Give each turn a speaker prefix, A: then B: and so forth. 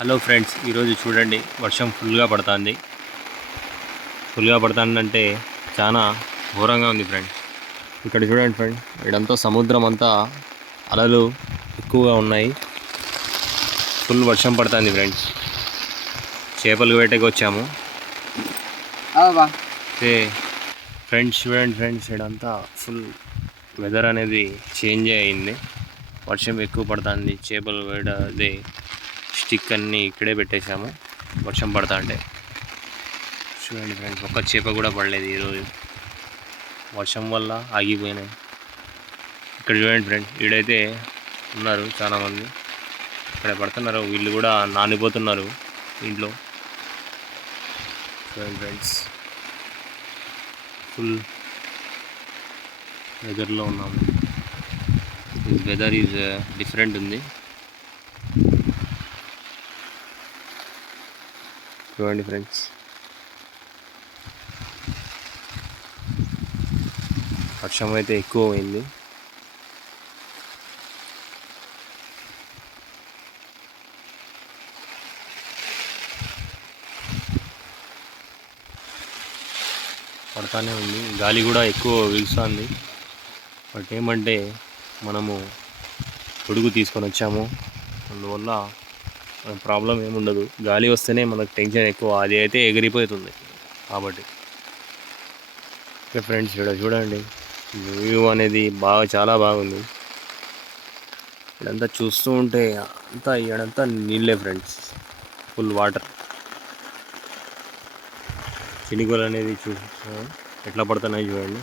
A: Hello friends ఈరోజు చూడండి వర్షం ఫుల్గా పడుతుంది. ఫుల్గా పడుతుందంటే చాలా ఘోరంగా ఉంది ఫ్రెండ్స్. ఇక్కడ చూడండి ఫ్రెండ్ ఇడంతా సముద్రం అంతా అలలు ఎక్కువగా ఉన్నాయి. ఫుల్ వర్షం పడుతుంది ఫ్రెండ్స్. చేపలు వేటకి వచ్చాము. ఫ్రెండ్స్ చూడండి ఫ్రెండ్స్ ఇడంతా ఫుల్ వెదర్ అనేది చేంజ్ అయింది. వర్షం ఎక్కువ పడుతుంది చేపలు వేట అదే స్టిక్ అన్నీ ఇక్కడే పెట్టేశాము. వర్షం పడతా అంటే చూడండి ఫ్రెండ్స్ ఒక్క చేప కూడా పడలేదు ఈరోజు. వర్షం వల్ల ఆగిపోయినాయి. ఇక్కడ చూడండి ఫ్రెండ్స్ ఈడైతే ఉన్నారు చాలామంది. ఇక్కడ పడుతున్నారు వీళ్ళు కూడా నానిపోతున్నారు ఇంట్లో. చూడండి ఫ్రెండ్స్ ఫుల్ వెదర్లో ఉన్నాము. వెదర్ ఈజ్ డిఫరెంట్ ఉంది. చూడండి ఫ్రెండ్స్. వర్షం అయితే ఎక్కువ అయింది పడతానే ఉంది. గాలి కూడా ఎక్కువ వీలుస్తుంది. బట్ ఏమంటే మనము పొడుగు తీసుకొని వచ్చాము. అందువల్ల ప్రాబ్లం ఏముండదు గాలి వస్తేనే మనకు టెన్షన్ ఎక్కువ. అది అయితే ఎగిరిపోతుంది. కాబట్టి ఫ్రెండ్స్ ఇక్కడ చూడండి. వ్యూ అనేది బాగా చాలా బాగుంది. ఇదంతా చూస్తూ ఉంటే అంతా ఇక్కడంతా నీళ్ళే ఫ్రెండ్స్. Full water. చినుకులు అనేది చూ ఎట్లా పడుతున్నాయి చూడండి.